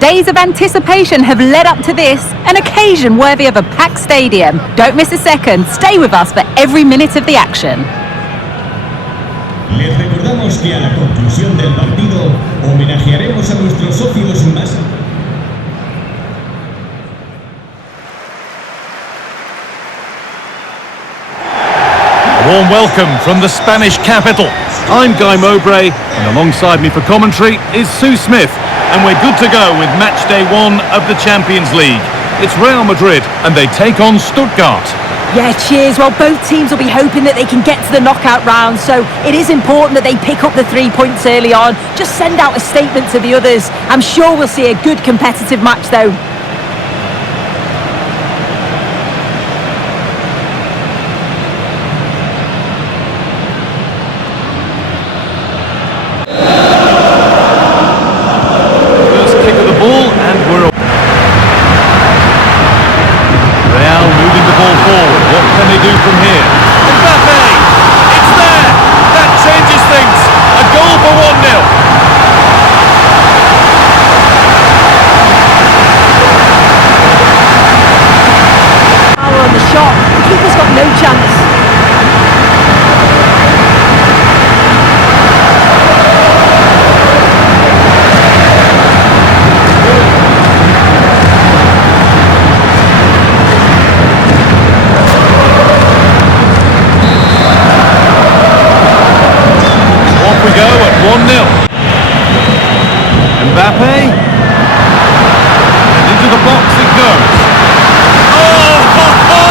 Days of anticipation have led up to this, an occasion worthy of a packed stadium. Don't miss a second, stay with us for every minute of the action. Les recordamos que a la conclusión del partido homenajearemos a nuestros socios más. A warm welcome from the Spanish capital. I'm Guy Mowbray, and alongside me for commentary is Sue Smith, and we're good to go with matchday 1 of the Champions League. It's Real Madrid, and they take on Stuttgart. Yeah, cheers. Well, both teams will be hoping that they can get to the knockout round, so it is important that they pick up the 3 points early on. Just send out a statement to the others. I'm sure we'll see a good competitive match, though. First kick of the ball, and we're Real moving the ball forward. What can they do from here? Mbappe! It's there! That changes things. A goal for 1-0. Power on the shot. The keeper's got no chance. We go at 1-0. Mbappe. And into the box it goes. Oh, ho, ho!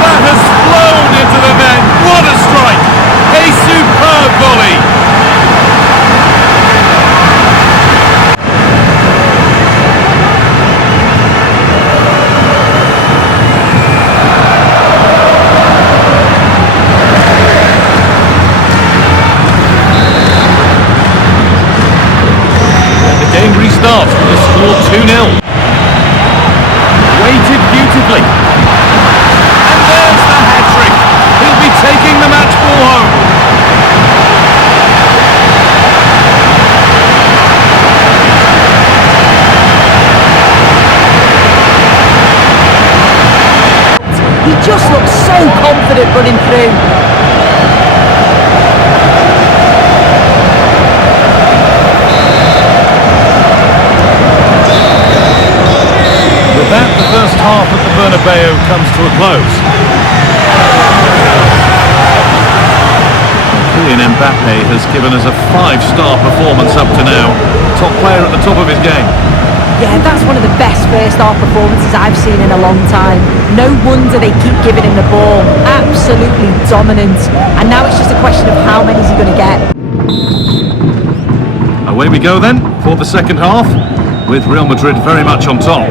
That has flown into the net. What a strike! A superb volley. Restarts with the score 2-0. Weighted beautifully. And there's the hat-trick. He'll be taking the match ball home. He just looks so confident running through. With that, the first half of the Bernabeu comes to a close. Kylian Mbappe has given us a 5-star performance up to now. Top player at the top of his game. Yeah, that's one of the best first-half performances I've seen in a long time. No wonder they keep giving him the ball. Absolutely dominant. And now it's just a question of how many is he going to get. Away we go then for the second half, with Real Madrid very much on top.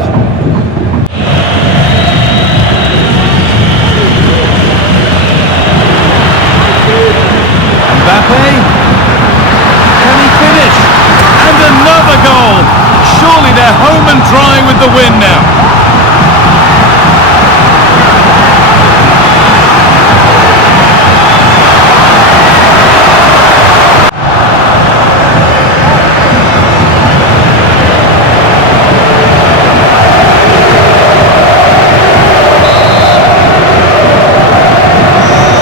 Mbappe, can he finish? And another goal! Surely they're home and dry with the win now.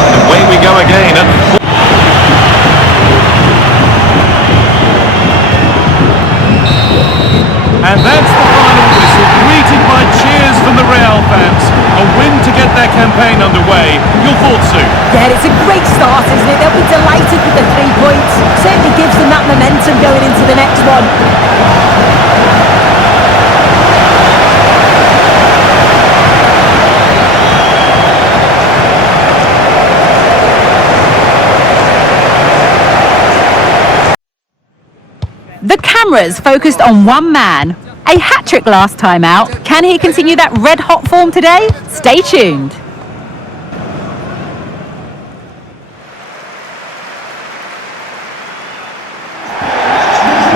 And away we go again at and that's the final whistle, greeted by cheers from the Real fans. A win to get their campaign underway. Your thoughts, Sue? Yeah, it's a great start, isn't it? They'll be delighted with the 3 points. Certainly gives them that momentum going into the next one. The cameras focused on one man. A hat-trick last time out. Can he continue that red-hot form today? Stay tuned.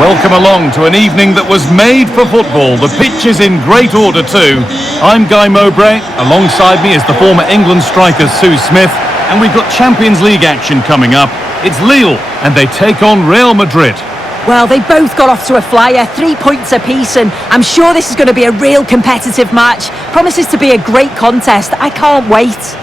Welcome along to an evening that was made for football. The pitch is in great order too. I'm Guy Mowbray. Alongside me is the former England striker Sue Smith. And we've got Champions League action coming up. It's Lille and they take on Real Madrid. Well, they both got off to a flyer, 3 points apiece, and I'm sure this is going to be a real competitive match. Promises to be a great contest. I can't wait.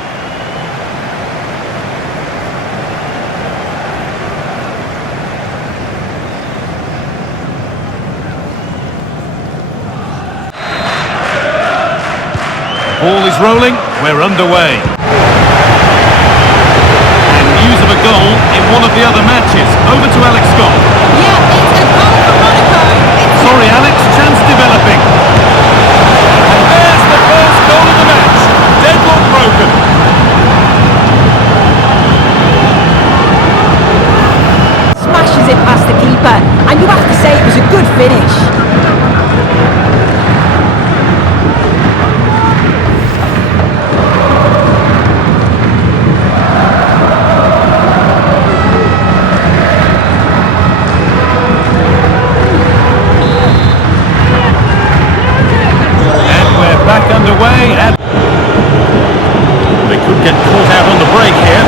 Ball is rolling, we're underway. And news of a goal in one of the other matches. Over to Alex Scott. Yeah, it's a goal for Monaco. Sorry Alex, chance developing. And there's the first goal of the match. Deadlock broken. Smashes it past the keeper, and you have to say it was a good finish. Underway and they could get caught out on the break here.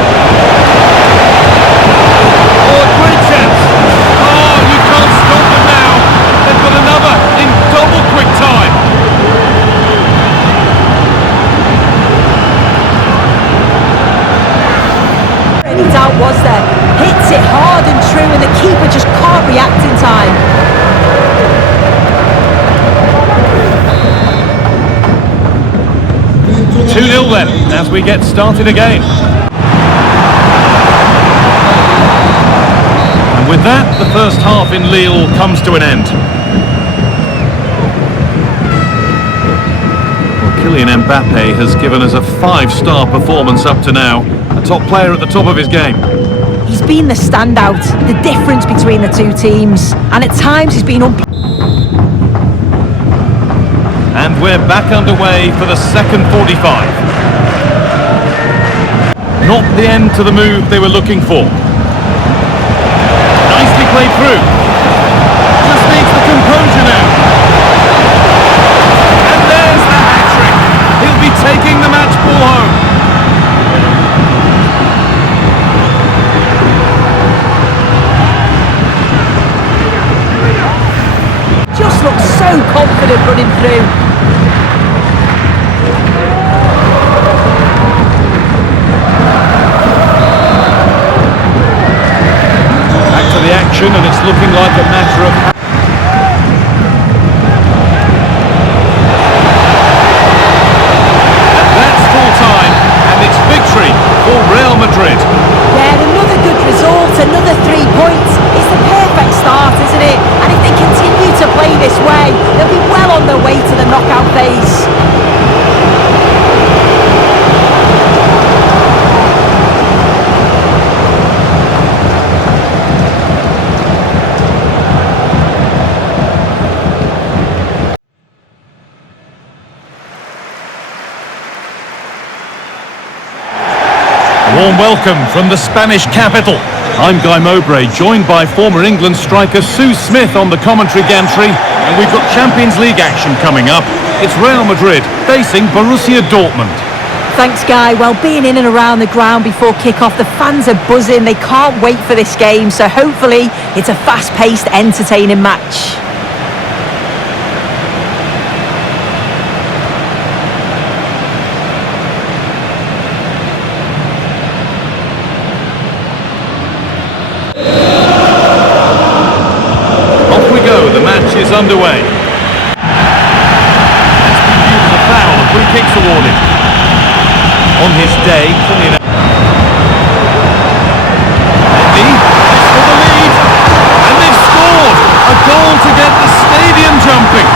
Oh, a great chance. Oh, you can't stop them now. They've got another in double quick time. Any doubt was there? Hits it hard and true, and the keeper just can't react in time. 2-0 then, as we get started again. And with that, the first half in Lille comes to an end. Well, Kylian Mbappe has given us a 5-star performance up to now. A top player at the top of his game. He's been the standout, the difference between the two teams, and at times he's been And we're back underway for the second 45. Not the end to the move they were looking for. Nicely played through. Just needs the composure now. And there's the hat-trick. He'll be taking the match ball home. just looks so confident running through. Back to the action, and it's looking like a matter of... And that's full time, and it's victory for Real Madrid. Yeah, another good result, another 3 points. It's the perfect start, isn't it? And if they continue to play this way, they'll be well on their way to the knockout phase. Warm welcome from the Spanish capital. I'm Guy Mowbray, joined by former England striker Sue Smith on the commentary gantry, and we've got Champions League action coming up. It's Real Madrid facing Borussia Dortmund. Thanks, Guy. Well, being in and around the ground before kick-off, the fans are buzzing. They can't wait for this game, so hopefully it's a fast-paced, entertaining match. The match is underway. That's been viewed as a foul. A free kick's awarded. On his day, Kylian Messi for the lead, and they've scored a goal to get the stadium jumping.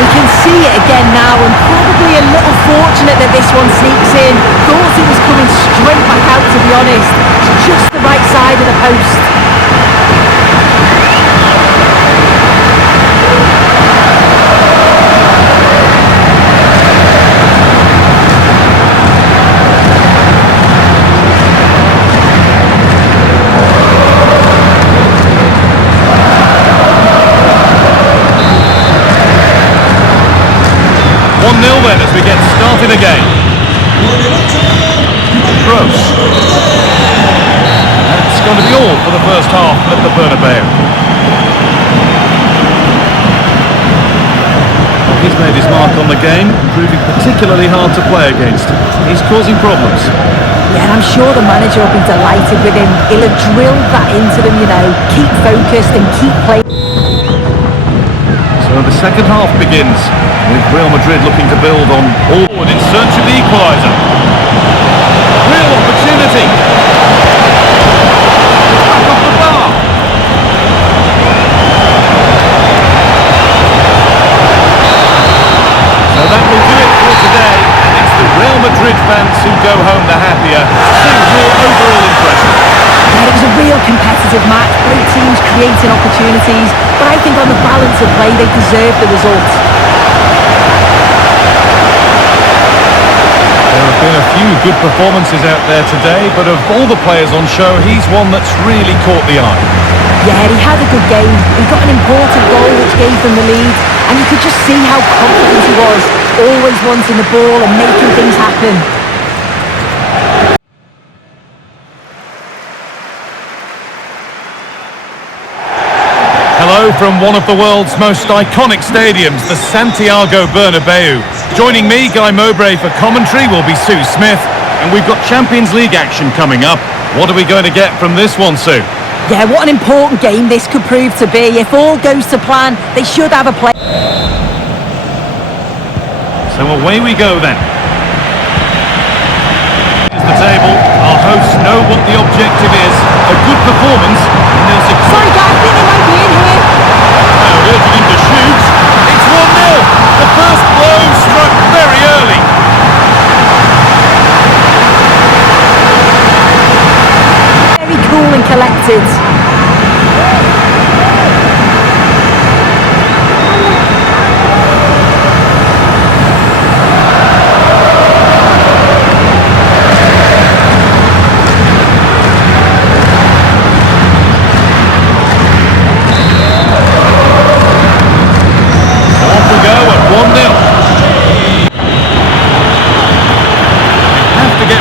We can see it again now, and probably a little fortunate that this one sneaks in. Thought it was coming straight back out, to be honest. It's just the right side of the post. Then as we get started Gross. That's going to be all for the first half at the Bernabeu. He's made his mark on the game, proving particularly hard to play against. He's causing problems. Yeah, and I'm sure the manager will be delighted with him. He'll have drilled that into them, you know. Keep focused and keep playing. So the second half begins, with Real Madrid looking to build on all forward in search of the equaliser. Real opportunity. Back off the bar. So that will do it for today, and it's the Real Madrid fans who go home the happier. Sue, your overall impression? Yeah, it was a real competitive match. Both teams creating opportunities, but I think on the balance of play, they deserved the result. There have been a few good performances out there today, but of all the players on show, he's one that's really caught the eye. Yeah, he had a good game. He got an important goal which gave them the lead, and you could just see how confident he was, always wanting the ball and making things happen. Hello from one of the world's most iconic stadiums, the Santiago Bernabeu. Joining me, Guy Mowbray, for commentary will be Sue Smith, and we've got Champions League action coming up. What are we going to get from this one, Sue? Yeah, what an important game this could prove to be. If all goes to plan, they should have a play. So away we go then. Here's the table. Our hosts know what the objective is. A good performance, and they'll succeed. Sorry, guys, I think they might be in here. Now urging him to shoot. It's 1-0. The first blow struck very early. Very cool and collected.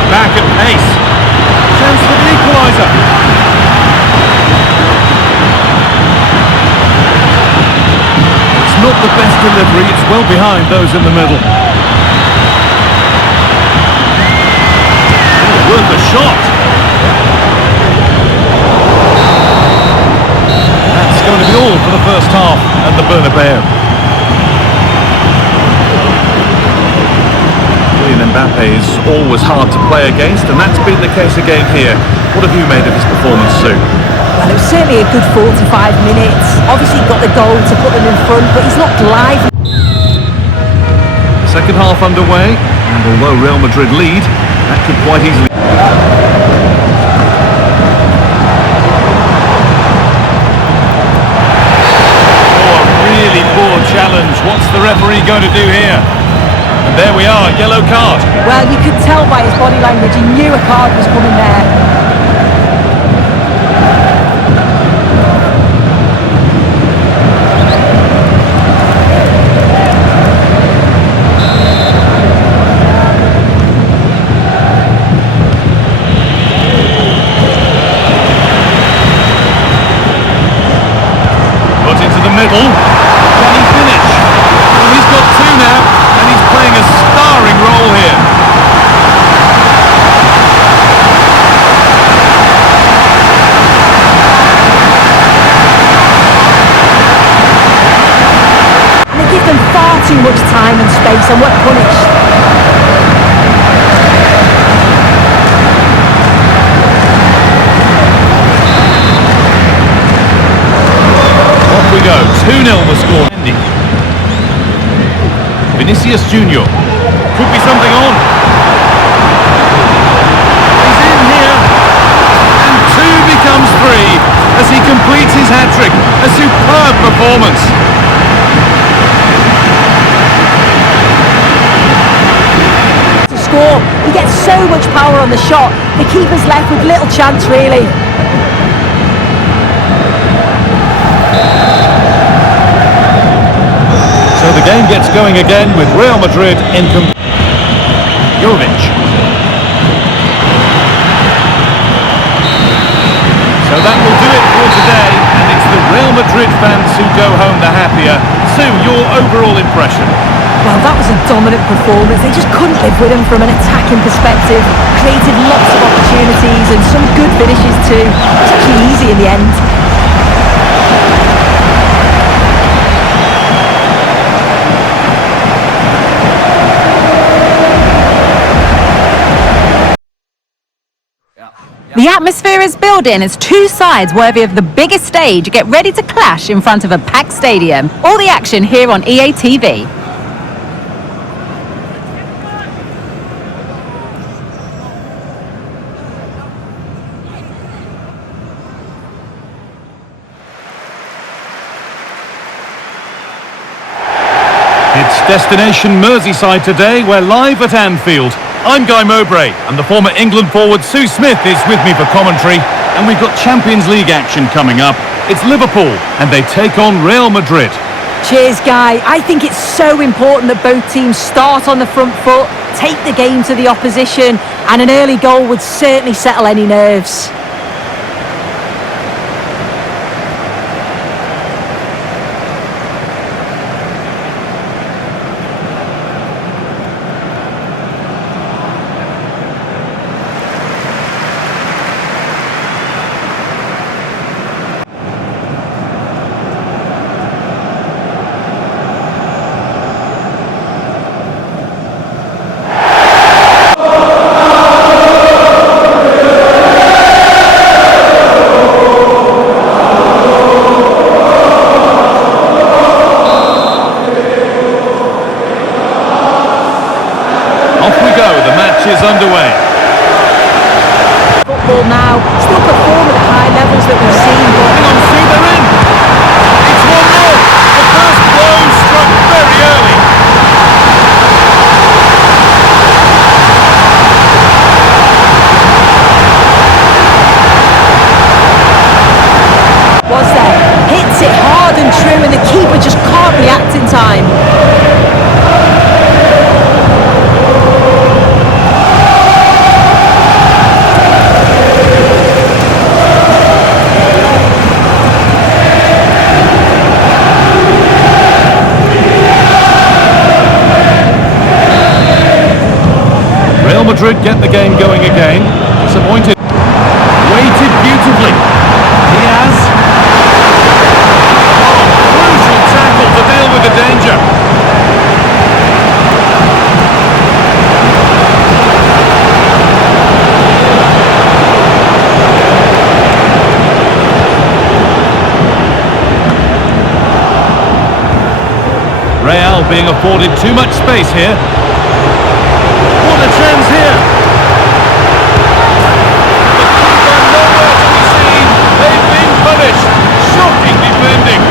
Back at pace. Chance for the equaliser. It's not the best delivery, it's well behind those in the middle. Worth a shot. That's going to be all for the first half at the Bernabeu. Mbappe is always hard to play against, and that's been the case again here. What have you made of his performance, Sue? Well, it was certainly a good 45 minutes. Obviously got the goal to put them in front, but he's not live. Second half underway, and although Real Madrid lead, that could quite easily... Oh, a really poor challenge. What's the referee going to do here? And there we are, yellow card. Well, you could tell by his body language, he knew a card was coming there. Put into the middle. Can he finish? Well, he's got two now. And he's playing a starring role here. And they give them far too much time and space and we're punished. Off we go. 2-0 the score. Vinícius Jr. Could be something on. He's in here. And 2 becomes 3 as he completes his hat-trick. A superb performance. To score, he gets so much power on the shot. The keeper's left with little chance, really. So the game gets going again with Real Madrid in Jovic. overall impression? Well, that was a dominant performance. They just couldn't live with him from an attacking perspective. Created lots of opportunities and some good finishes too. It was actually easy in the end. The atmosphere is building as two sides worthy of the biggest stage get ready to clash in front of a packed stadium. All the action here on EA TV. It's destination Merseyside today. We're live at Anfield. I'm Guy Mowbray, and the former England forward Sue Smith is with me for commentary. And we've got Champions League action coming up. It's Liverpool, and they take on Real Madrid. Cheers, Guy. I think it's so important that both teams start on the front foot, take the game to the opposition, and an early goal would certainly settle any nerves. Is underway. Football now, still perform at the high levels that we've seen. Hang on, see, they're in. It's 1-0. The first blow struck very early. Was there? Hits it hard and true, and the keeper just can't react in time. Real Madrid get the game going again. Disappointed. Waited beautifully. Diaz. Crucial tackle to deal with the danger. Real being afforded too much space here. What a chance here! The keeper nowhere to be seen. They've been punished. Shocking defending.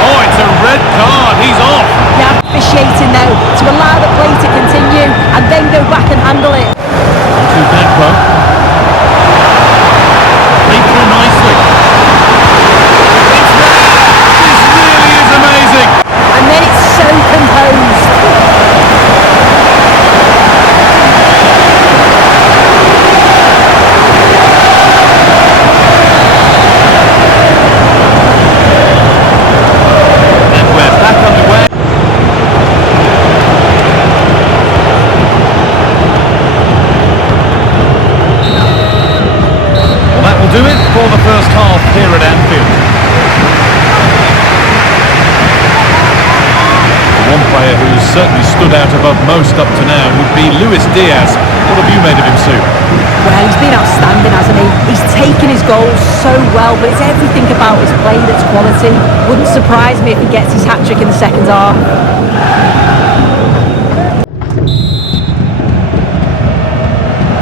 Oh, it's a red card. He's off. Yeah, officiating now to allow the play to continue and then go back and handle it. Too bad, bro. Played through nicely. It's there! This really is amazing! And then it's so composed. And we're back underway. Well, that will do it for the first half here at Anfield. One player who's certainly stood out above most up to now would be Luis Diaz. What have you made of him, Sue? Well, he's been outstanding, hasn't he? He's taken his goals so well, but it's everything about his play that's quality. Wouldn't surprise me if he gets his hat-trick in the second half.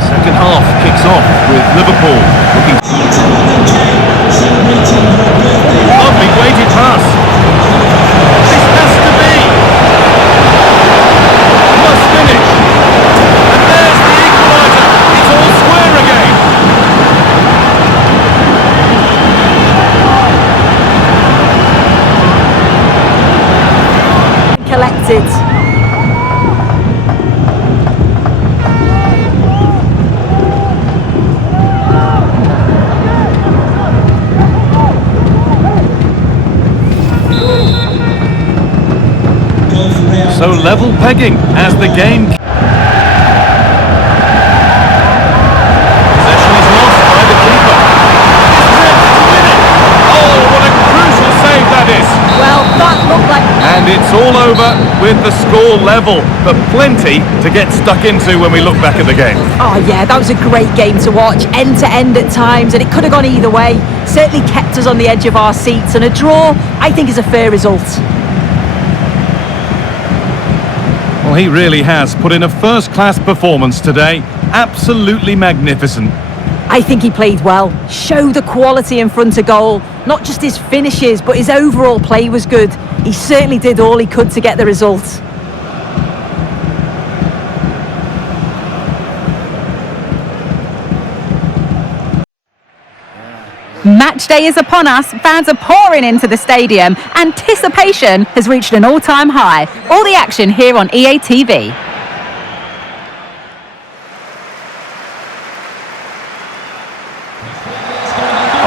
Second half kicks off with Liverpool looking. Lovely weighted pass. This has to be. Must finish. And there's the equaliser. It's all square again. collected. So level pegging as the game... Possession is lost by the keeper. Oh, what a crucial save that is! Well, that looked like... And it's all over with the score level, but plenty to get stuck into when we look back at the game. Oh yeah, that was a great game to watch, end to end at times, and it could have gone either way. Certainly kept us on the edge of our seats, and a draw, I think, is a fair result. Well, he really has put in a first-class performance today. Absolutely magnificent. I think he played well, showed the quality in front of goal. Not just his finishes, but his overall play was good. He certainly did all he could to get the result. Match day is upon us. Fans are pouring into the stadium. Anticipation has reached an all-time high. All the action here on EA TV.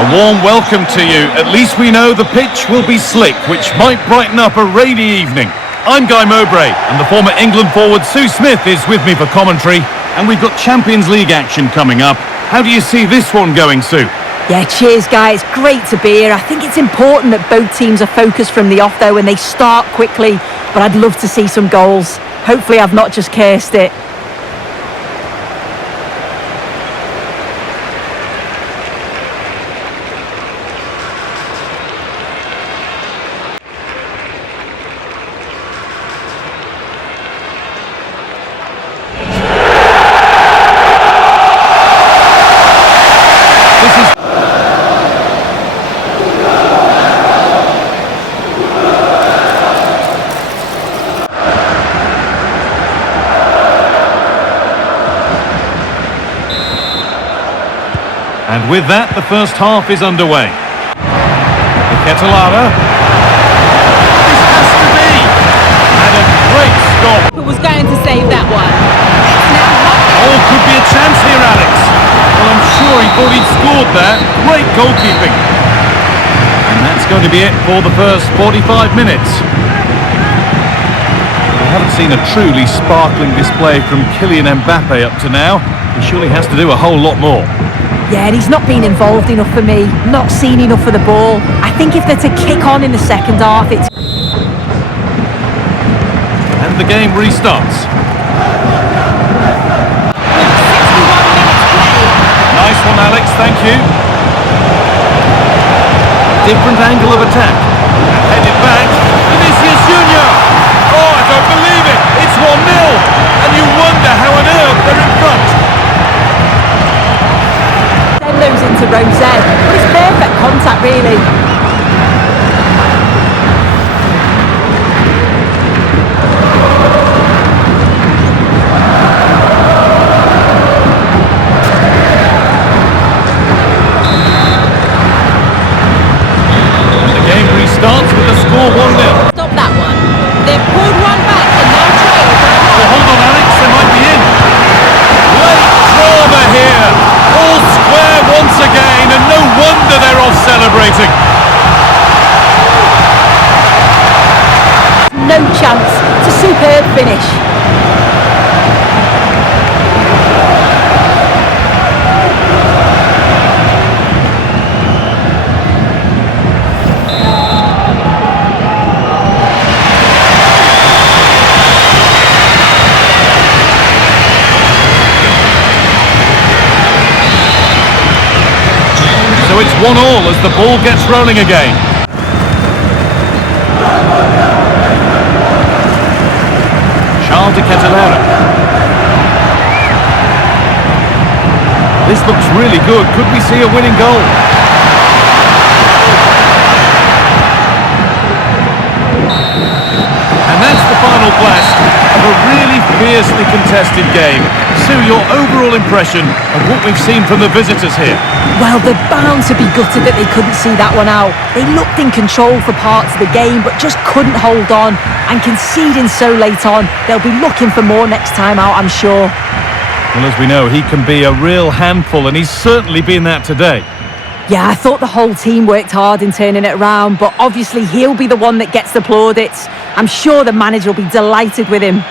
A warm welcome to you. At least we know the pitch will be slick, which might brighten up a rainy evening. I'm Guy Mowbray, and the former England forward Sue Smith is with me for commentary. And we've got Champions League action coming up. How do you see this one going, Sue? Yeah, cheers, guys. Great to be here. I think it's important that both teams are focused from the off, though, and they start quickly. But I'd love to see some goals. Hopefully I've not just cursed it. And with that, the first half is underway. Ketelara. This has to be! And a great stop. Who was going to save that one? It's now... Oh, could be a chance here, Alex. Well, I'm sure he thought he'd scored there. Great goalkeeping. And that's going to be it for the first 45 minutes. We haven't seen a truly sparkling display from Kylian Mbappe up to now. He surely has to do a whole lot more. Yeah, and he's not been involved enough for me, not seen enough of the ball. I think if they're to kick on in the second half, it's... And the game restarts. 61 minutes play. Nice one, Alex, thank you. Different angle of attack. Headed back. Vinícius Jr. Oh, I don't believe it. It's 1-0. And you wonder how on earth they're in front. Those into Rosette, but it's perfect contact, really. And the game restarts with the score 1-0. Stop that one. They've pulled one back and now trail. Well, hold on, Alex, they might be in. Late drama here. All square once again, and no wonder they're off celebrating. No chance. It's a superb finish. So it's 1-1 as the ball gets rolling again. Charles de Ketelara. This looks really good. Could we see a winning goal? And that's the final blast of a really fiercely contested game. Sue, your overall impression of what we've seen from the visitors here? Well, they're bound to be gutted that they couldn't see that one out. They looked in control for parts of the game, but just couldn't hold on. And conceding so late on, they'll be looking for more next time out, I'm sure. Well, as we know, he can be a real handful, and he's certainly been that today. Yeah, I thought the whole team worked hard in turning it around, but obviously he'll be the one that gets the plaudits. I'm sure the manager will be delighted with him.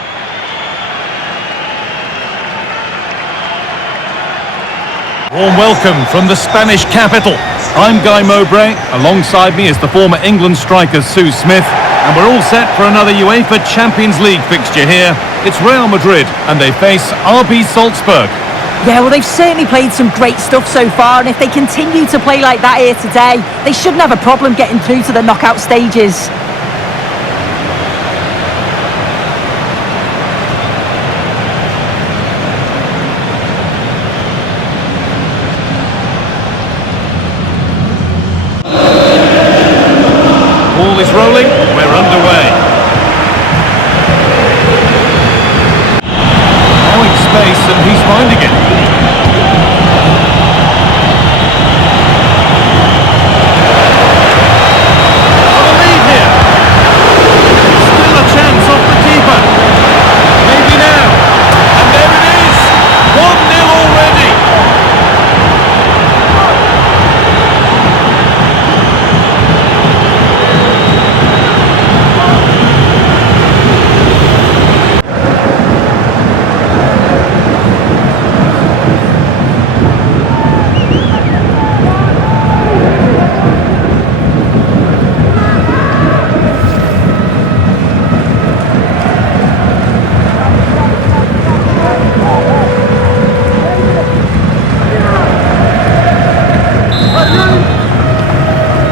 Warm welcome from the Spanish capital. I'm Guy Mowbray. Alongside me is the former England striker Sue Smith. And we're all set for another UEFA Champions League fixture here. It's Real Madrid and they face RB Salzburg. Yeah, well, they've certainly played some great stuff so far, and if they continue to play like that here today, they shouldn't have a problem getting through to the knockout stages. Ball is rolling, we're underway. Now in space and he's finding it. Got a lead here. Still a chance off the keeper. Maybe now. And there it is. 1-0 already.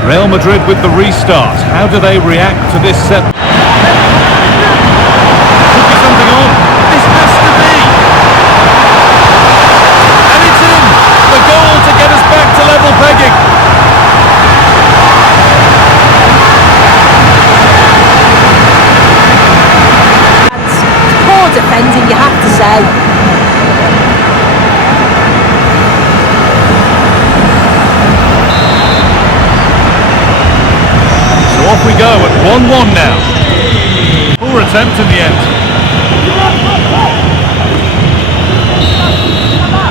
Real Madrid with the restart. How do they react to this set? Could be something on. This has to be. And it's in. The goal to get us back to level pegging. It's poor defending, you have to say. Off we go at 1-1 now. Poor attempt in the end.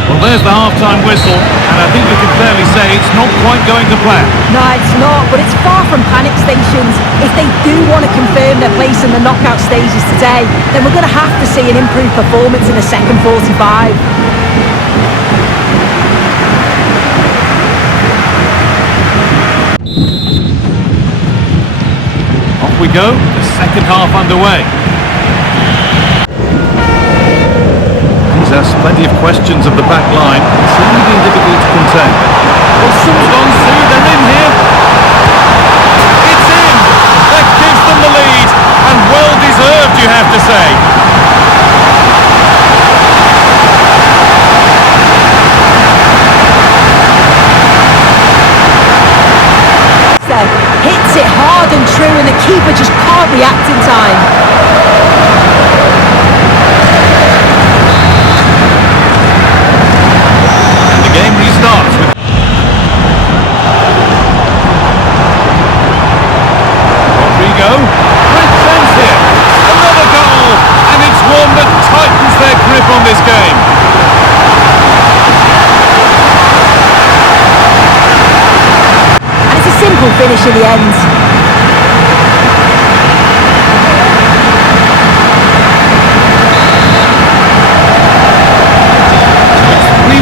Well, there's the half-time whistle, and I think we can fairly say it's not quite going to plan. No, it's not, but it's far from panic stations. If they do want to confirm their place in the knockout stages today, then we're going to have to see an improved performance in the second 45. We go, the second half underway. He's asked plenty of questions of the back line. It's only been difficult to contain. Well, someone's on Sue, they're in here. It's in! That gives them the lead, and well deserved, you have to say. Hits it hard and true, and the keeper just can't react in time. And the game restarts with Rodrygo. Great chance here. Another goal, and it's one that tightens their grip on this game. Simple finish in the end.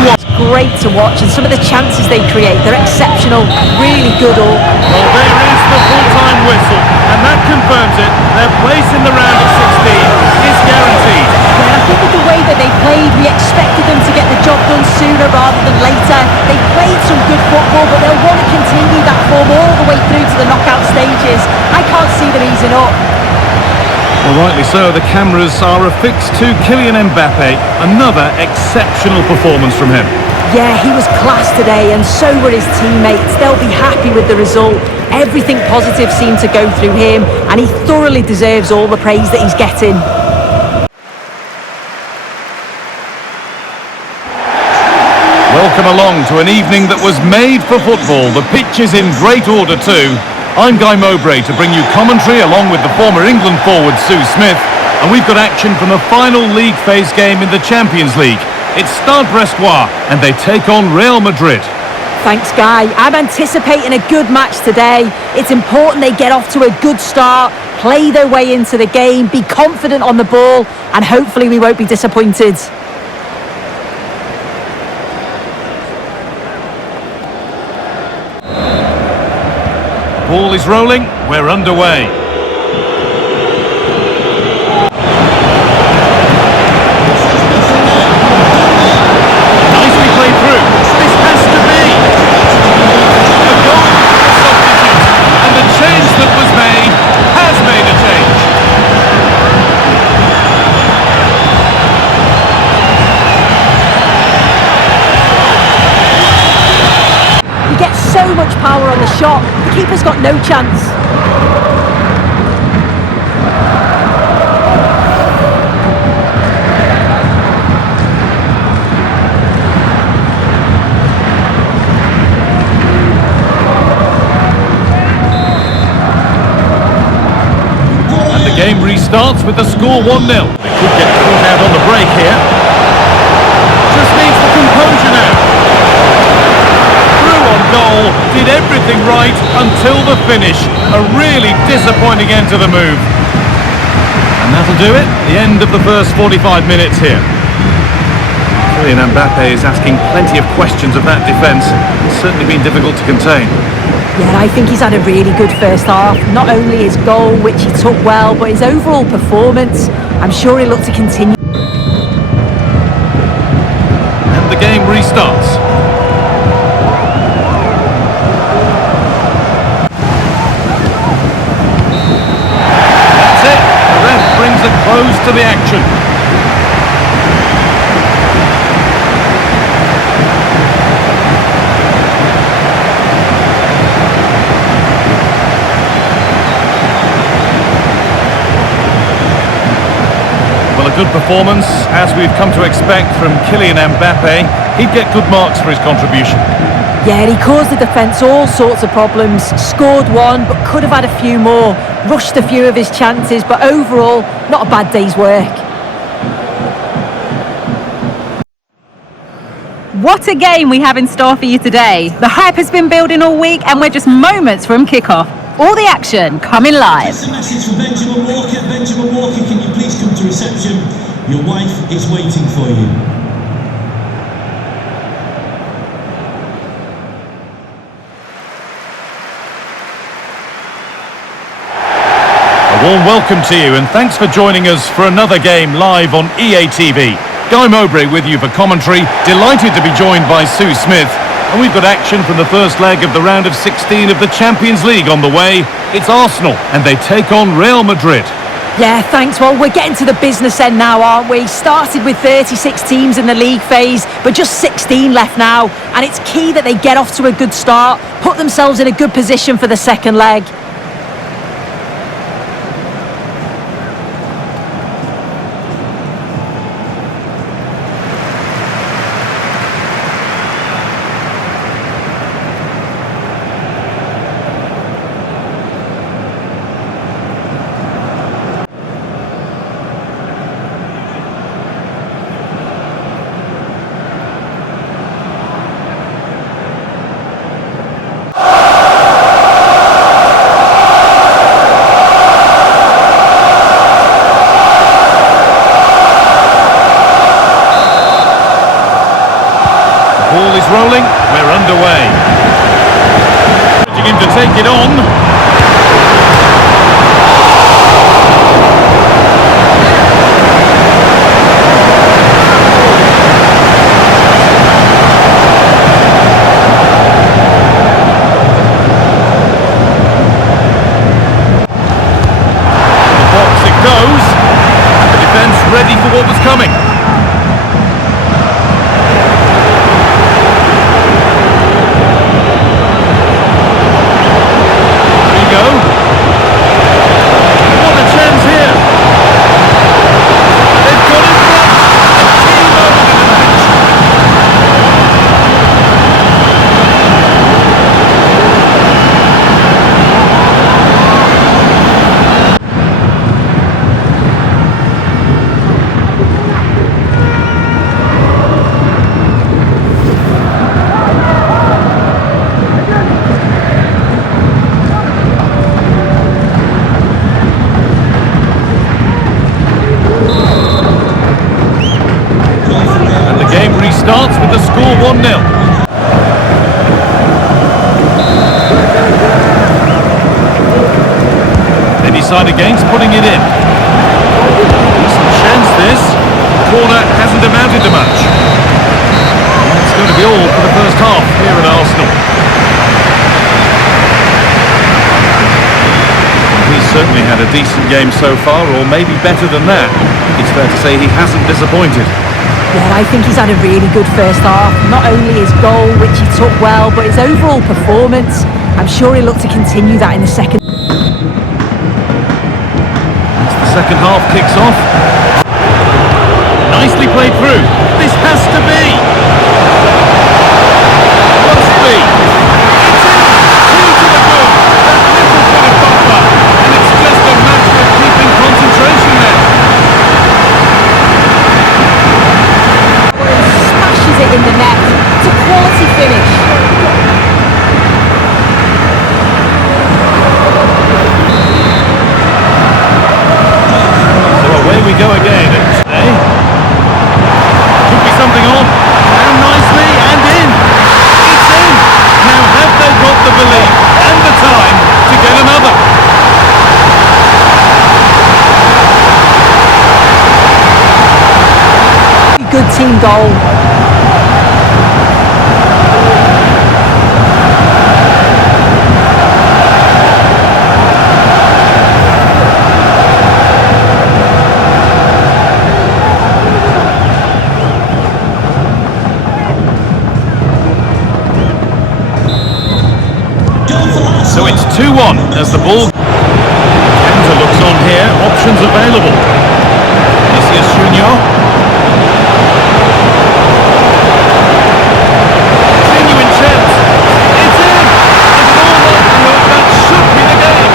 It's great to watch, and some of the chances they create, they're exceptional, really good all. Well, there is the full-time whistle, and that confirms it. Their place in the round of 16 is guaranteed. Yeah, I think with the way that they played, we expected them to get the job done sooner rather than later. They played some good football, but they'll want to continue that form all the way through to the knockout stages. I can't see them easing up. Well, rightly so. The cameras are affixed to Kylian Mbappe. Another exceptional performance from him. Yeah, he was class today, and so were his teammates. They'll be happy with the result. Everything positive seemed to go through him, and he thoroughly deserves all the praise that he's getting. Welcome along to an evening that was made for football. The pitch is in great order too. I'm Guy Mowbray to bring you commentary along with the former England forward Sue Smith, and we've got action from the final league phase game in the Champions League. It's Stade Brestois and they take on Real Madrid. Thanks, Guy. I'm anticipating a good match today. It's important they get off to a good start, play their way into the game, be confident on the ball, and hopefully we won't be disappointed. Ball is rolling, we're underway. Nicely played through. This has to be a goal for a substitute, and the change that was made has made a change. He gets so much power on the shot, the keeper's got no chance. And the game restarts with the score 1-0. They could get caught out on the break here. Just needs the composure now. Goal, did everything right until the finish. A really disappointing end to the move. And that'll do it. The end of the first 45 minutes here. Kylian Mbappe is asking plenty of questions of that defence. It's certainly been difficult to contain. Yeah, I think he's had a really good first half. Not only his goal, which he took well, but his overall performance. I'm sure he'll look to continue. And the game restarts. Close to the action. Well, a good performance, as we've come to expect from Kylian Mbappe. He'd get good marks for his contribution. Yeah, he caused the defence all sorts of problems, scored one, but could have had a few more, rushed a few of his chances, but overall, not a bad day's work. What a game we have in store for you today. The hype has been building all week and we're just moments from kickoff. All the action coming live. Just a message from Benjamin Walker. Benjamin Walker, can you please come to reception? Your wife is waiting for you. A warm welcome to you and thanks for joining us for another game live on EA TV. Guy Mowbray with you for commentary. Delighted to be joined by Sue Smith. And we've got action from the first leg of the round of 16 of the Champions League on the way. It's Arsenal and they take on Real Madrid. Yeah, thanks. Well, we're getting to the business end now, aren't we? Started with 36 teams in the league phase, but just 16 left now. And it's key that they get off to a good start, put themselves in a good position for the second leg. Ball is rolling, we're underway. Him to take it on. The box it goes, and the defence ready for what was coming. 1-0. They decide against putting it in. Decent chance this. Corner hasn't amounted to much. It's going to be all for the first half here at Arsenal. He's certainly had a decent game so far, or maybe better than that. It's fair to say he hasn't disappointed. Yeah, I think he's had a really good first half. Not only his goal, which he took well, but his overall performance. I'm sure he'll look to continue that in the second. As the second half kicks off. Nicely played through. This has to be. Must be. It's in. Two to the good. That little bit of buffer. And it's just a matter of keeping concentration there. Smashes it in the net. It's a quality finish. So away we go again. Today could be something on. And nicely and in. It's in. Now have they got the belief and the time to get another? Good team goal. So it's 2-1 as the ball. Counter looks on here. Options available. Vinícius Jr. Genuine chance. It's in. It's all likelihood that should be the game.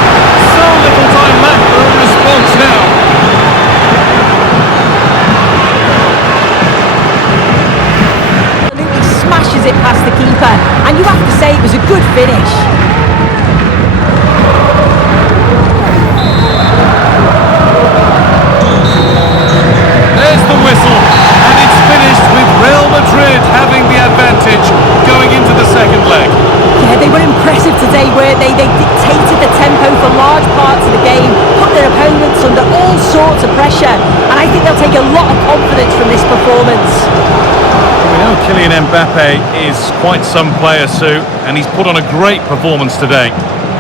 So little time left for a response now. Absolutely smashes it past the keeper, and you have to say it was a good finish. There's the whistle, and it's finished with Real Madrid having the advantage going into the second leg. Yeah, they were impressive today, weren't they? They dictated the tempo for large parts of the game, put their opponents under all sorts of pressure, and I think they'll take a lot of confidence from this performance. We know Kylian Mbappe is quite some player, Sue, and he's put on a great performance today.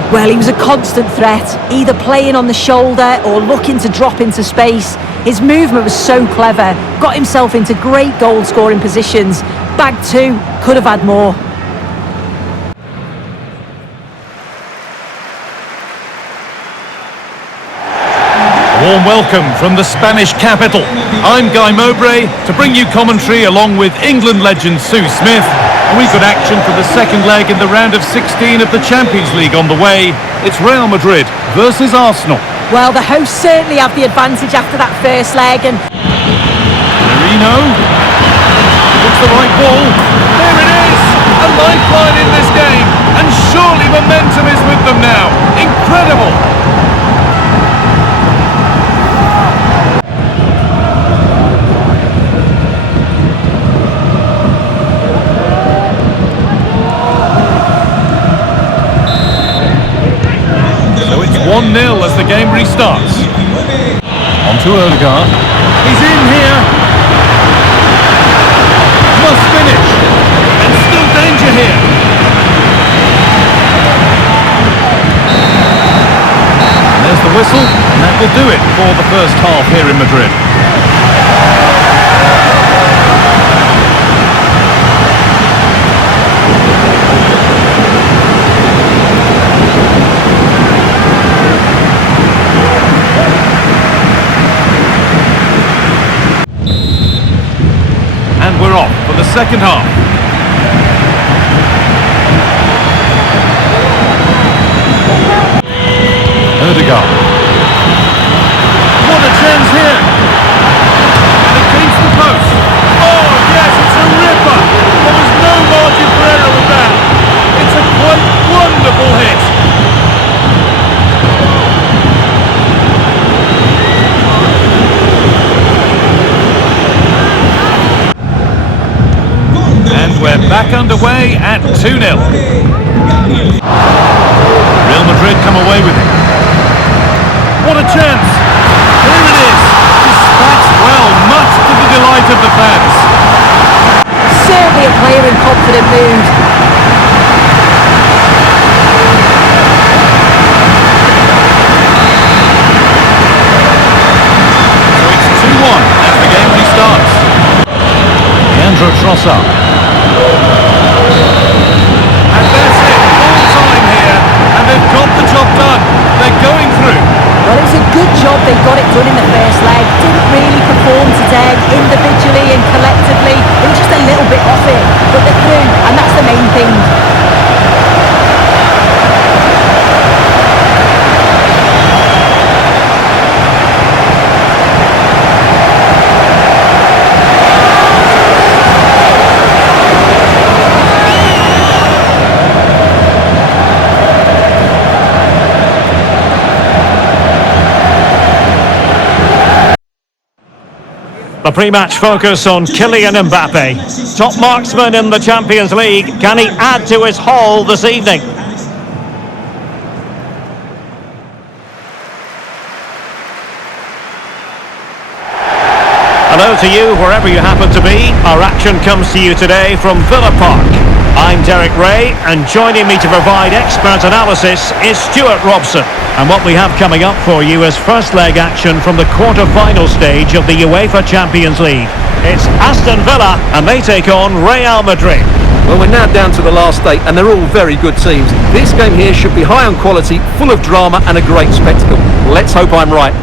Well, he was a constant threat, either playing on the shoulder or looking to drop into space. His movement was so clever, got himself into great goal-scoring positions. Bagged two, could have had more. Warm welcome from the Spanish capital. I'm Guy Mowbray to bring you commentary along with England legend Sue Smith. We've got action for the second leg in the round of 16 of the Champions League on the way. It's Real Madrid versus Arsenal. Well, the hosts certainly have the advantage after that first leg, and Marino looks the right ball. There it is! A lifeline in this game, and surely momentum is with them now. Incredible! So it's 1-0 as the game restarts. On to Odegaard. He's in here. Must finish. And still danger here. And there's the whistle. And that will do it for the first half here in Madrid. And we're off for the second half. Odegaard. What a chance here. And against the post. Oh yes, it's a ripper. There was no margin for error with that. It's a quite wonderful hit. And underway at 2-0. Real Madrid come away with it. What a chance! Here it is! Dispatched well, much to the delight of the fans. Certainly a player in confident mood. So it's 2-1 as the game restarts. Leandro Trossard. And that's it, full time here, and they've got the job done. They're going through. Well, it was a good job they got it done in the first leg. Didn't really perform today, individually and collectively. They were just a little bit off it, but they're through, and that's the main thing. The pre-match focus on Kylian Mbappe. Top marksman in the Champions League. Can he add to his haul this evening? Hello to you, wherever you happen to be. Our action comes to you today from Villa Park. I'm Derek Ray, and joining me to provide expert analysis is Stuart Robson. And what we have coming up for you is first leg action from the quarter-final stage of the UEFA Champions League. It's Aston Villa, and they take on Real Madrid. Well, we're now down to the last 8, and they're all very good teams. This game here should be high on quality, full of drama, and a great spectacle. Let's hope I'm right.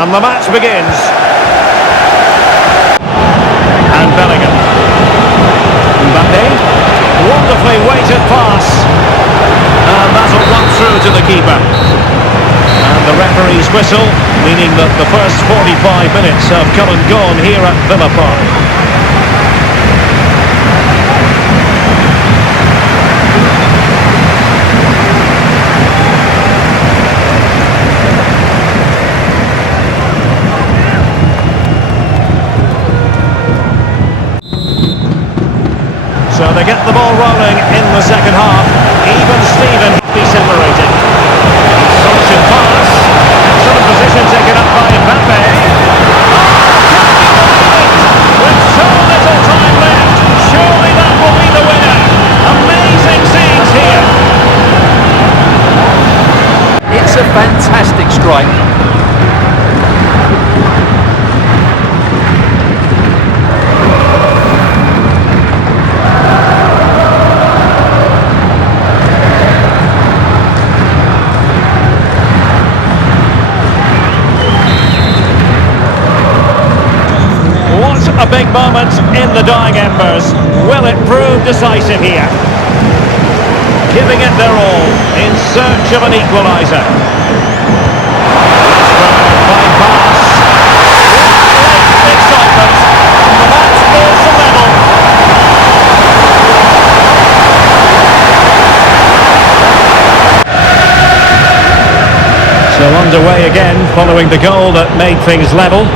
And the match begins. And Bellingham. Mbappe. Wonderfully weighted pass. And that'll run through to the keeper. And the referee's whistle, meaning that the first 45 minutes have come and gone here at Villa Park. So they get the ball rolling in the second half. Even Steven be separated. Solid pass. Excellent position taken up by Mbappe. With so little time left, surely that will be the winner. Amazing scenes here. It's a fantastic strike. A big moment in the dying embers. Will it prove decisive here? Giving it their all in search of an equaliser. Fine pass. Great excitement. And the match is level. So underway again following the goal that made things level.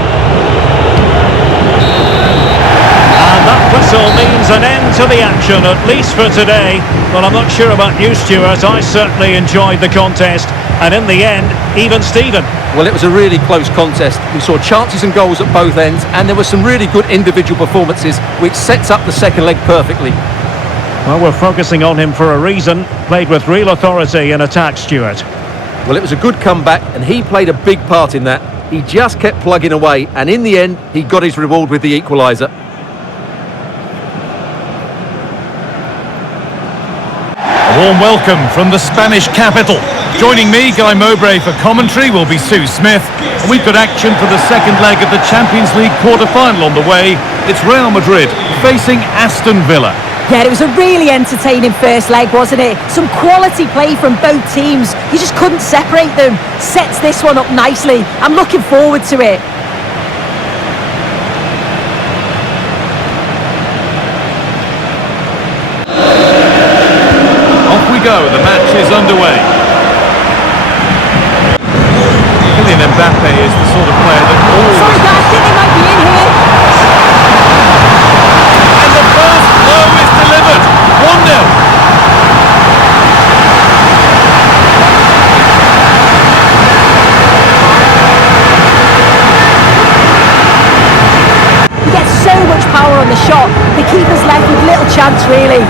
Whistle means an end to the action, at least for today. Well, I'm not sure about you, Stuart. I certainly enjoyed the contest, and in the end, even Steven. Well, it was a really close contest. We saw chances and goals at both ends, and there were some really good individual performances, which sets up the second leg perfectly. Well, we're focusing on him for a reason. Played with real authority in attack, Stuart. Well, it was a good comeback, and he played a big part in that. He just kept plugging away, and in the end, he got his reward with the equaliser. A warm welcome from the Spanish capital. Joining me, Guy Mowbray, for commentary will be Sue Smith. And we've got action for the second leg of the Champions League quarter-final on the way. It's Real Madrid facing Aston Villa. Yeah, it was a really entertaining first leg, wasn't it? Some quality play from both teams. You just couldn't separate them. Sets this one up nicely. I'm looking forward to it. Off we go, the match is underway. Mbappe is the sort of player that always... Sorry guys, I think they might be in here. And the first blow is delivered. 1-0. He gets so much power on the shot. The keeper's left with little chance, really.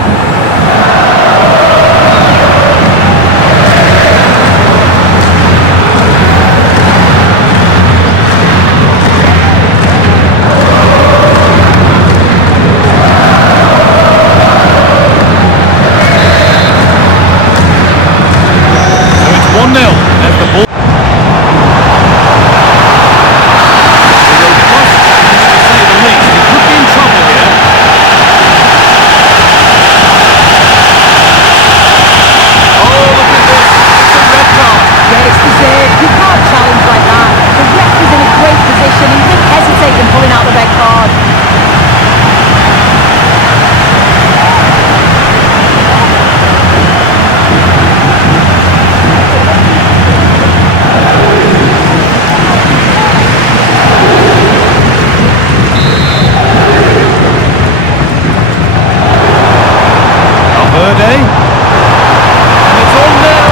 Valverde, and it's on now,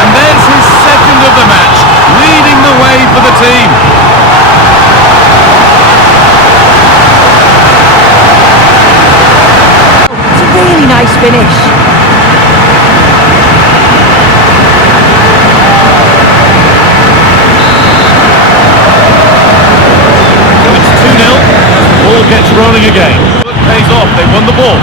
and there's his second of the match, leading the way for the team. It's a really nice finish. So it's 2-0 as the ball gets rolling again. It pays off, they won the ball.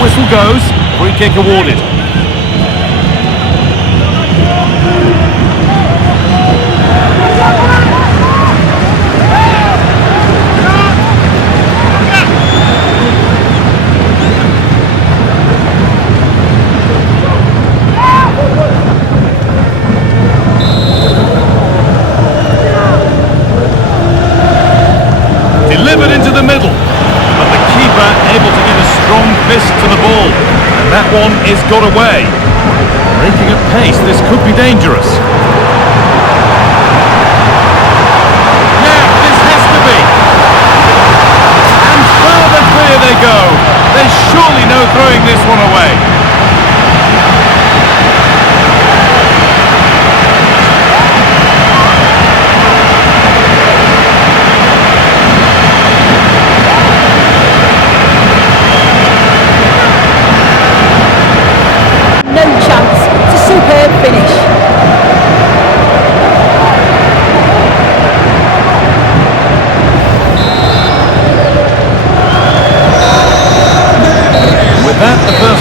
Whistle goes, free kick awarded. Delivered into the middle, but the keeper able to get a strong fist to the ball, and that one is got away. Breaking at pace, this could be dangerous. Now this has to be, and further clear they go. There's surely no throwing this one away.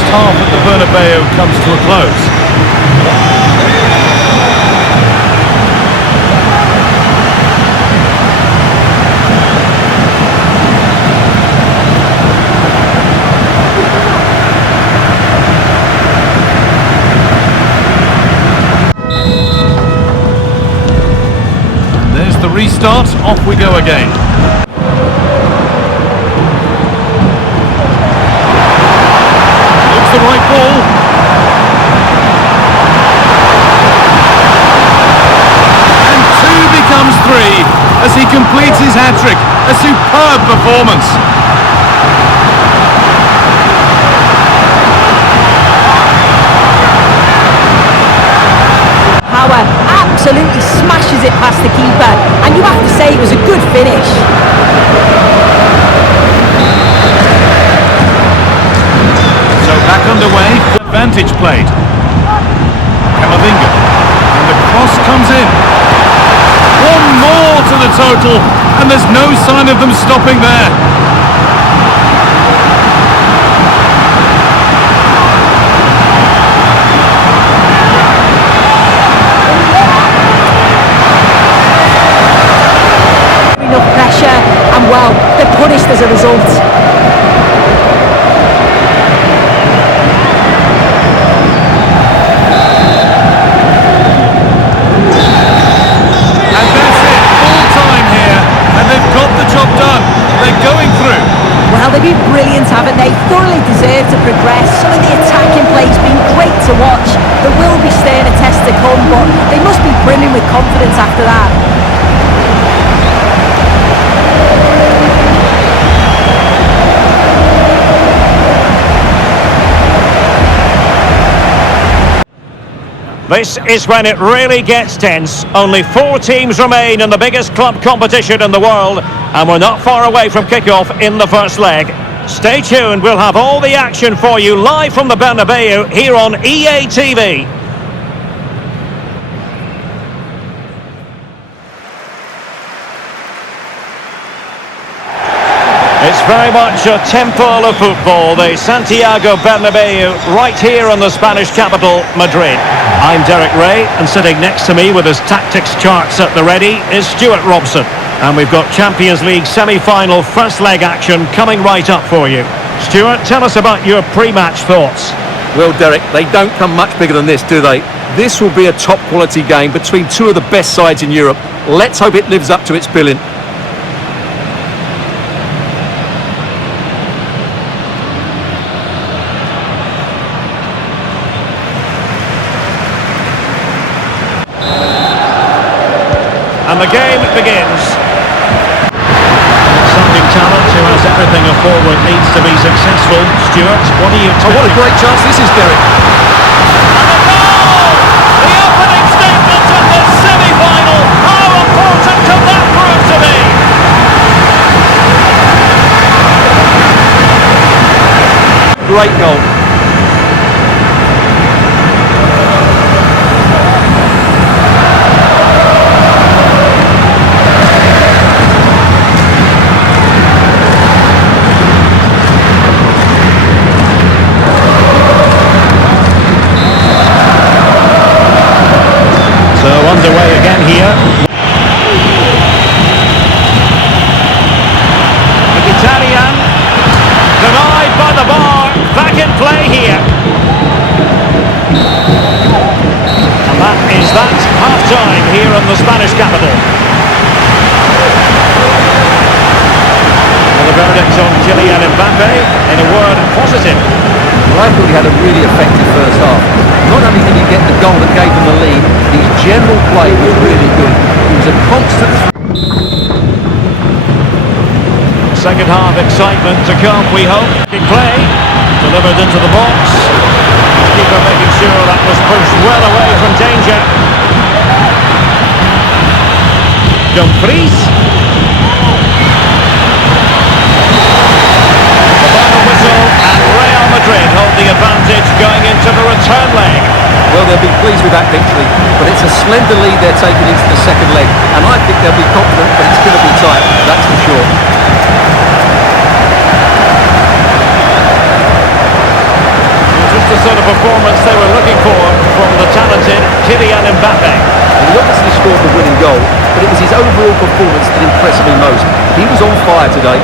Half at the Bernabeu comes to a close. And there's the restart, off we go again. The right ball. And 2 becomes 3 as he completes his hat-trick. A superb performance. Power absolutely smashes it past the keeper, and you have to say it was a good finish. Back underway, advantage played. Camavinga, and the cross comes in. One more to the total, and there's no sign of them stopping there. Enough pressure, and brimming with confidence after that. This is when it really gets tense. Only 4 teams remain in the biggest club competition in the world, and we're not far away from kickoff in the first leg. Stay tuned, we'll have all the action for you live from the Bernabeu here on EA TV. It's very much a temple of football, the Santiago Bernabeu, right here in the Spanish capital, Madrid. I'm Derek Ray, and sitting next to me with his tactics charts at the ready is Stuart Robson. And we've got Champions League semi-final first leg action coming right up for you. Stuart, tell us about your pre-match thoughts. Well, Derek, they don't come much bigger than this, do they? This will be a top quality game between two of the best sides in Europe. Let's hope it lives up to its billing. And the game begins. Exciting talent who has everything a forward needs to be successful. Stuart, what are you expecting? Oh, what a great chance this is, Derek. And a goal! The opening statement of the semi-final. How important can that prove to be? Great goal. Underway again here. Italian denied by the bar. Back in play here. And that is that half-time here in the Spanish capital. Well, the verdict on Kylian Mbappe, in a word, positive. Well, I thought he had a really effective first half. Not only did he get the goal that gave them the lead, his general play was really good. He was a constant... Second half excitement to come, we hope. In play, delivered into the box. Keeper making sure that was pushed well away from danger. Dumfries. The final whistle, and Real Madrid hold the advantage going into the return leg. Well, they'll be pleased with that victory, but it's a slender lead they're taking into the second leg, and I think they'll be confident, but it's going to be tight, that's for sure. Just the sort of performance they were looking for from the talented Kylian Mbappe. And he obviously scored the winning goal, but it was his overall performance that impressed me most. He was on fire today.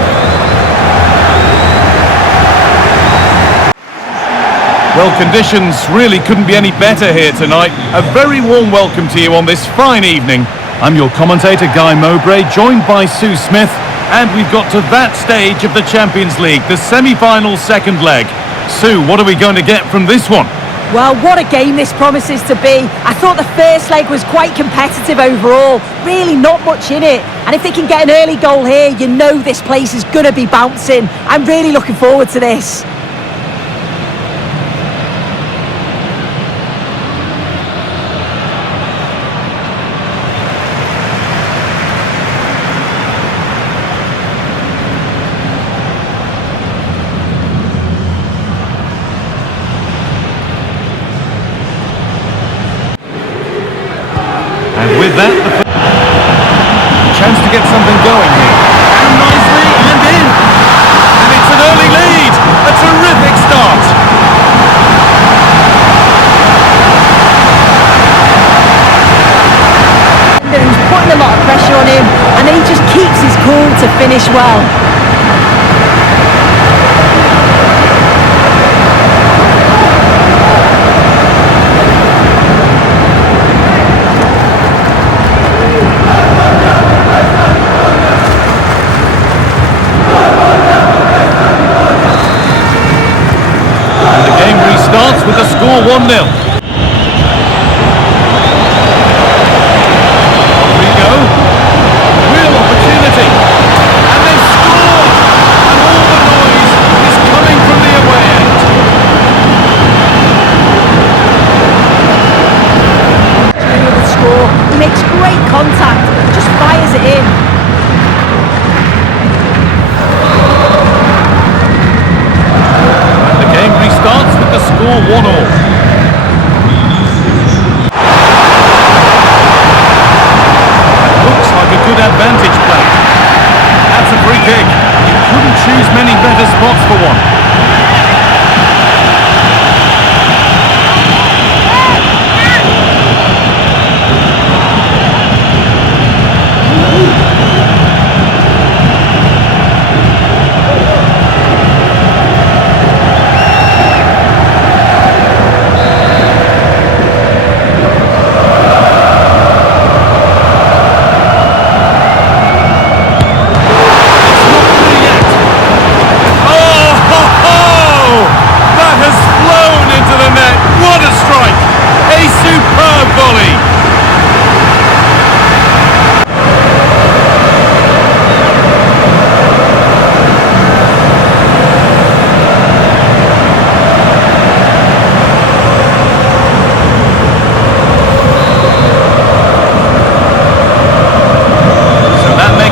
Well, conditions really couldn't be any better here tonight. A very warm welcome to you on this fine evening. I'm your commentator, Guy Mowbray, joined by Sue Smith, and we've got to that stage of the Champions League, the semi-final second leg. Sue, what are we going to get from this one? Well, what a game this promises to be. I thought the first leg was quite competitive overall. Really not much in it. And if they can get an early goal here, you know this place is going to be bouncing. I'm really looking forward to this. And with that, the chance to get something going here. And nicely, and in. And it's an early lead. A terrific start. Who's putting a lot of pressure on him, and then he just keeps his cool to finish well. Starts with the score 1-0. for one.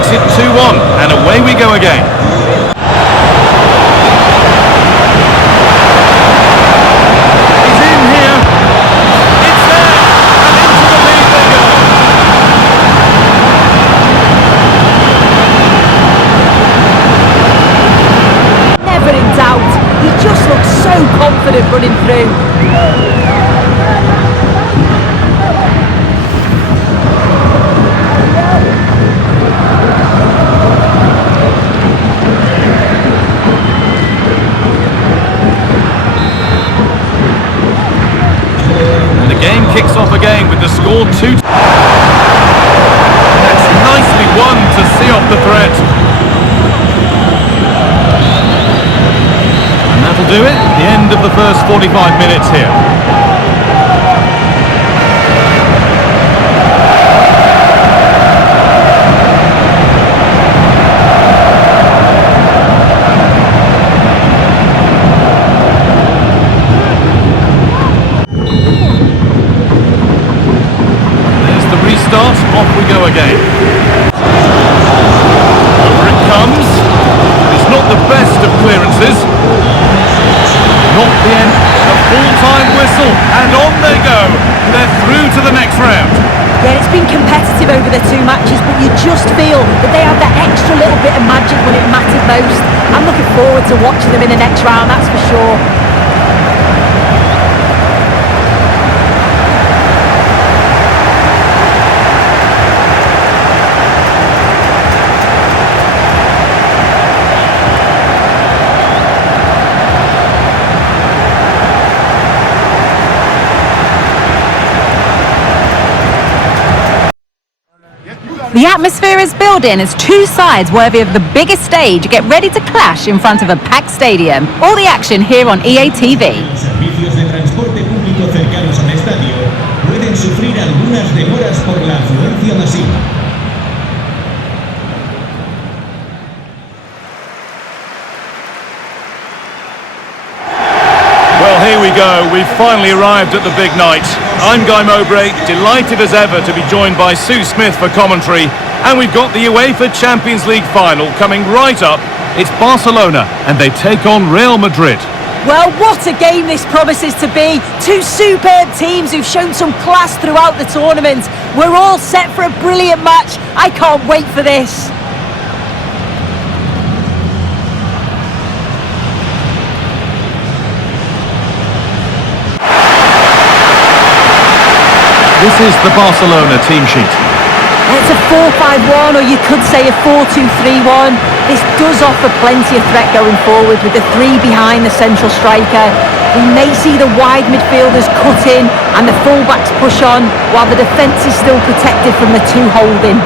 It 2-1, and away we go again. He's in here. It's there, and into the lead they go. Never in doubt. He just looks so confident running through. Game kicks off again with the score 2. That's nicely won to see off the threat. And that'll do it. The end of the first 45 minutes here. Start, off we go again. Over it comes. It's not the best of clearances. Not the end. A full-time whistle, and on they go. They're through to the next round. Yeah, it's been competitive over the two matches, but you just feel that they have that extra little bit of magic when it mattered most. I'm looking forward to watching them in the next round, that's for sure. The atmosphere is building as two sides worthy of the biggest stage get ready to clash in front of a packed stadium. All the action here on EA TV. Servicios de transporte público cercanos al estadio pueden sufrir algunas demoras por la afluencia masiva. Well, here we go. We've finally arrived at the big night. I'm Guy Mowbray, delighted as ever to be joined by Sue Smith for commentary. And we've got the UEFA Champions League final coming right up. It's Barcelona, and they take on Real Madrid. Well, what a game this promises to be. Two superb teams who've shown some class throughout the tournament. We're all set for a brilliant match. I can't wait for this. This is the Barcelona team sheet. It's a 4-5-1, or you could say a 4-2-3-1. This does offer plenty of threat going forward with the three behind the central striker. We may see the wide midfielders cut in and the fullbacks push on, while the defence is still protected from the two holding.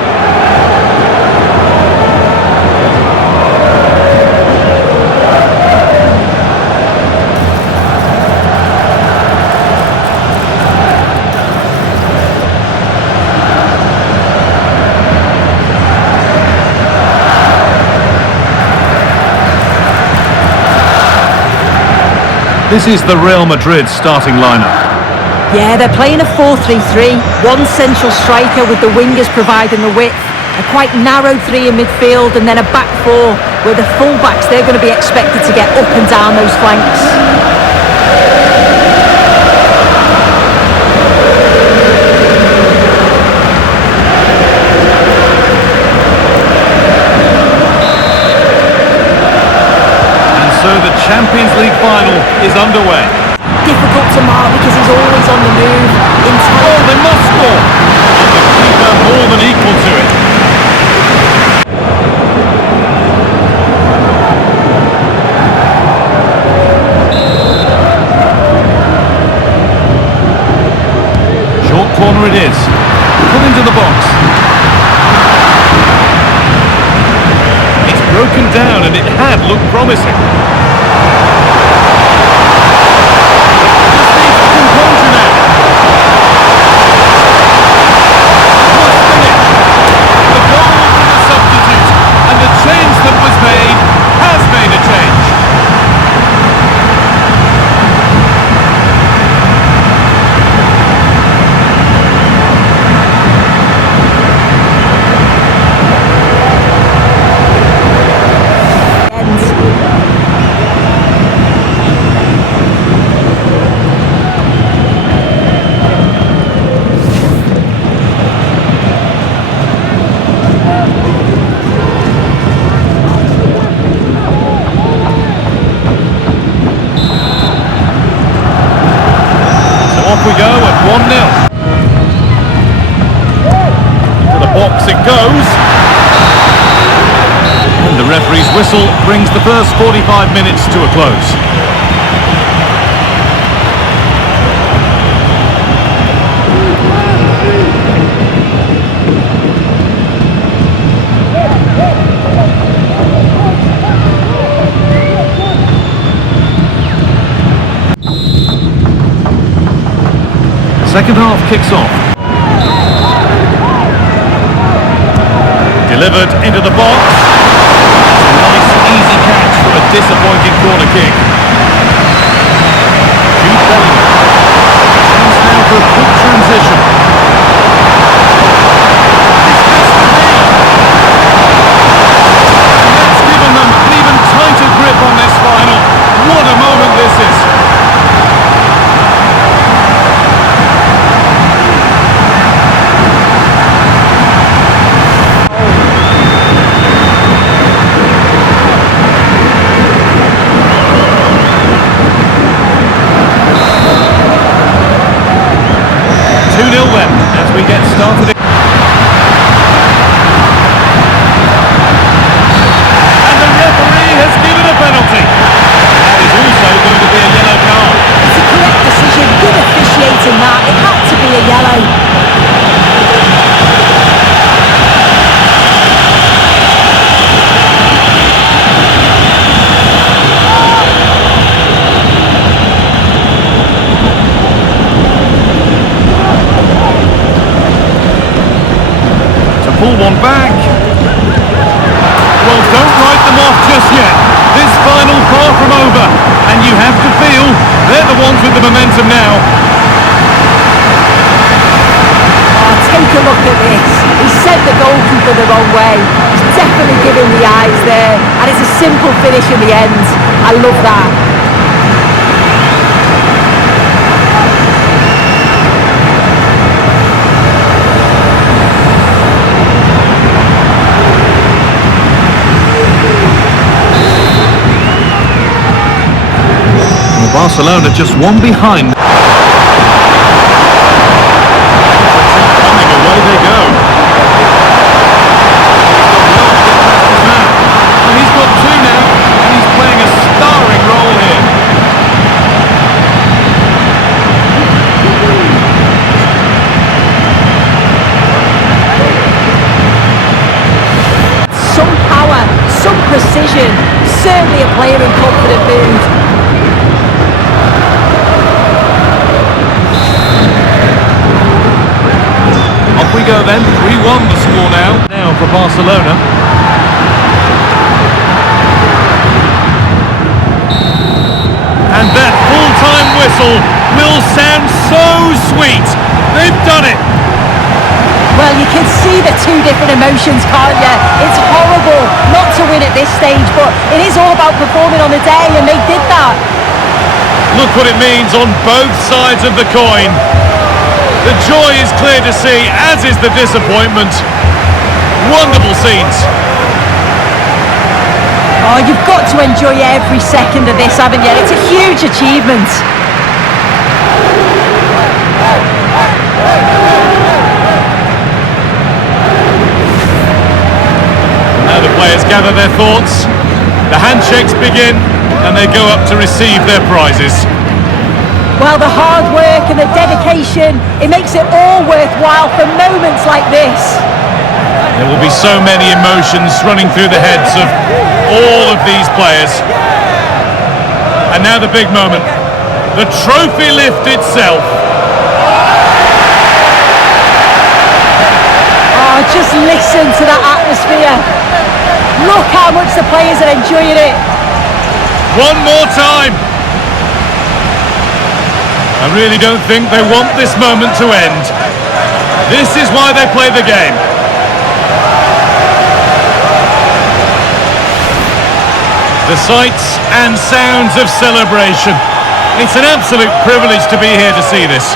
This is the Real Madrid starting lineup. Yeah, they're playing a 4-3-3. One central striker with the wingers providing the width. A quite narrow three in midfield, and then a back four where the fullbacks, they're going to be expected to get up and down those flanks. So the Champions League final is underway. Difficult to mark because he's always on the move. Oh, they must score! And the keeper more than equal to it. Short corner it is. Put into the box. It's broken down and it had looked promising. We go at 1-0. To the box it goes. And the referee's whistle brings the first 45 minutes to a close. Second half kicks off. Delivered into the box. It's a nice, easy catch from a disappointing corner kick. Jude Bellingham. Chance now for a quick transition. And that's given them an even tighter grip on this final. What a moment this is. As we get started. And the referee has given a penalty. That is also going to be a yellow card. It's a correct decision. Good officiating that. It had to be a yellow. Pull one back. Well, don't write them off just yet. This final far from over, and you have to feel they're the ones with the momentum now. Oh, take a look at this. He sent the goalkeeper the wrong way. He's definitely giving the eyes there, and it's a simple finish in the end. I love that. Barcelona just one behind. Coming away they go. And he's got two now, and he's playing a starring role here. Some power, some precision. Certainly a player in confident mood. Off we go then, 3-1 the score now for Barcelona. And that full-time whistle will sound so sweet. They've done it. Well, you can see the two different emotions, can't you? It's horrible not to win at this stage, but it is all about performing on the day, and they did that. Look what it means on both sides of the coin. The joy is clear to see, as is the disappointment. Wonderful scenes. Oh, you've got to enjoy every second of this, haven't you? It's a huge achievement. Now the players gather their thoughts, the handshakes begin, and they go up to receive their prizes. Well, the hard work and the dedication, it makes it all worthwhile for moments like this. There will be so many emotions running through the heads of all of these players. And now the big moment, the trophy lift itself. Oh, just listen to that atmosphere. Look how much the players are enjoying it. One more time. I really don't think they want this moment to end. This is why they play the game. The sights and sounds of celebration. It's an absolute privilege to be here to see this.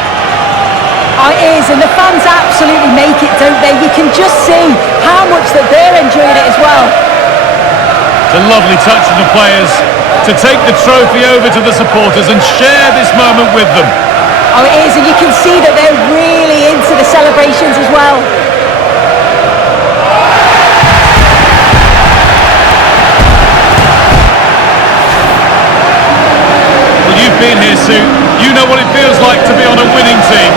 Oh, it is, and the fans absolutely make it, don't they? You can just see how much that they're enjoying it as well. It's a lovely touch from the players to take the trophy over to the supporters and share this moment with them. Oh, it is, and you can see that they're really into the celebrations as well. Well, you've been here, Sue. You know what it feels like to be on a winning team.